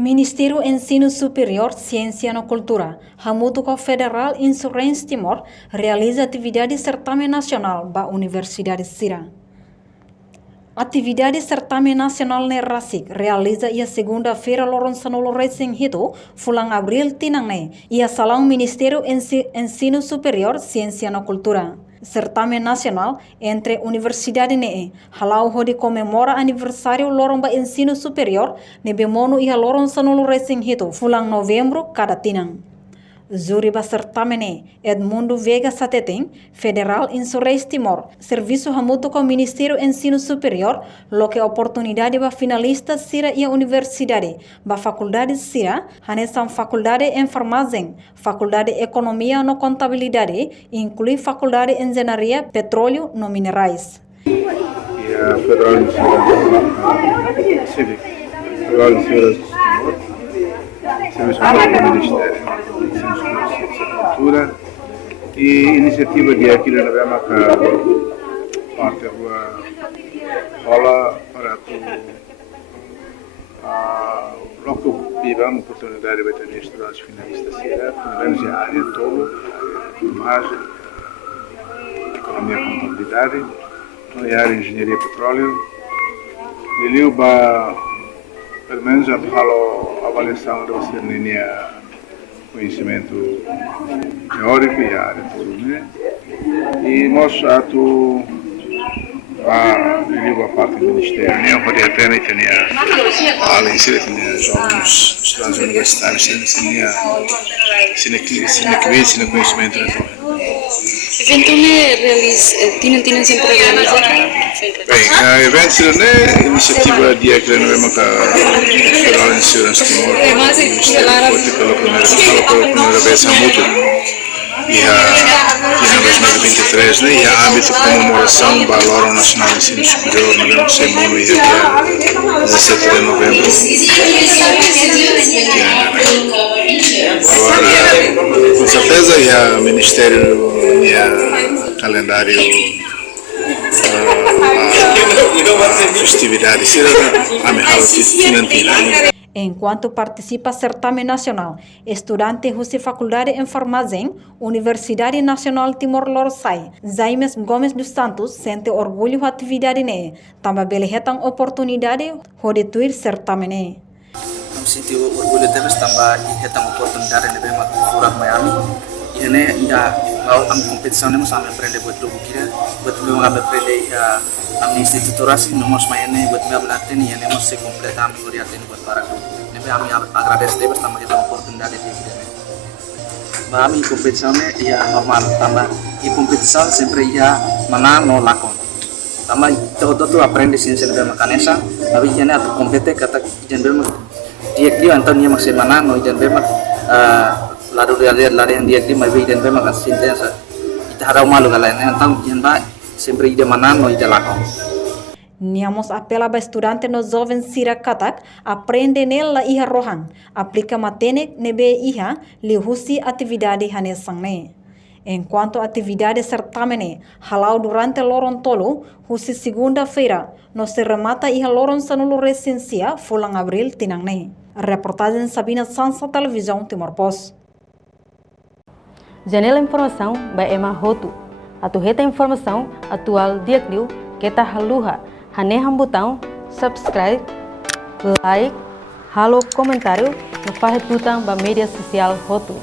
Ministério Ensino Superior, Ciência e Cultura, Hamutuco Federal Insurance Timor, realiza atividade certamen nacional da Universidade Sira. Atividade certamen nacional ne Rasik realiza ia segunda-feira Loronsanolo Racing Hito, fulang abril tinangne, ia salão Ministério Ensino Superior, Ciência e Cultura. Certamen nacional entre Universidade NE, halau hodi comemora aniversário loromba ensino superior, nebe mono ia Loronsanolo Racing Hito, fulang novembro cada tinang. Juri ba certamen Edmundo Vega Sateteng, Federal Insurance Timor, Serviço Hamuto com Ministério Ensino Superior, lo que oportunidade ba finalista Sira e a Universidade, ba Faculdade Sira, hanesam Faculdade Enfermagem, Faculdade Economia no Contabilidade, inclui Faculdade Engenharia, Petróleo no Minerais. E a Federal Insurance Civic, Federal Insurance Timor, Serviço Hamuto com Ministério Cultura e iniciativa de aqui na Bema que parte rua rola para tu logo vivamos oportunidade de ter estudantes finalistas pelo menos a área toda, imagem, economia e contabilidade, a área de engenharia e petróleo, e ali pelo menos a avaliação de você linha conhecimento teórico e a área toda, né? E nós já tu a parte do ministério, né? Pode até né tinha além de tinha jovens estudantes universitários, tinha conhecimento né? Eventualmente tinham sempre realizado. Bem, eventos né? Iniciativa de aqui na Bema Federal Insurance Timor, foi pela primeira vez a mútua e em 2023 né? E a âmbito de comemoração do Valor Nacional de Ensino Superior no Bema Semono e dia 17 de novembro. Agora, com certeza, e o Ministério e calendário festividade será a melhor financeira. Enquanto participa certamen nacional, estudante da Faculdade Enfermagem, Universidade Nacional Timor-Leste, Jaimes Gomes dos Santos sente orgulho da atividade ne, também belehetan oportunidade de tuir certamen. Me sinto orgulho deles também e hetan oportunidade de ver uma furah Miami. E né, a competição nemos ame aprender buat logo kira, buat me ame aprender a instituto rasi nemos maine buat me ablaten e nemos se completa ame oriaten buat para grupo. Nebe ame agradeço deles também hetan oportunidade de ver. Ba ame competição né ia normal também e competição sempre ia mana no lakon. Também todo aprende ciência de mecanesa, tapi ia atau kompete kata jangan dia antar dia masih mana no jangan lalu lari yang dia di mai dan memang sentença ita harau malu galera então jamba sempre ide manano ide lakon. Niamos apela ba estudante no jovem Sira Katak aprende nela iha rohan aplica matene nebe iha li husi atividade hanesangne. Enquanto atividade certamen halau durante loron tolo husi segunda-feira no se remata iha loron sanulo recensia fulang abril tinangne. Reportagem Sabina Sansa, Televisão Timor-Post. Janela Informação by Emma Hotu. Atuheta informação atual diakliu kita haluha haneham botão subscribe, like, halo comentário no farretutang ba media social Hotu.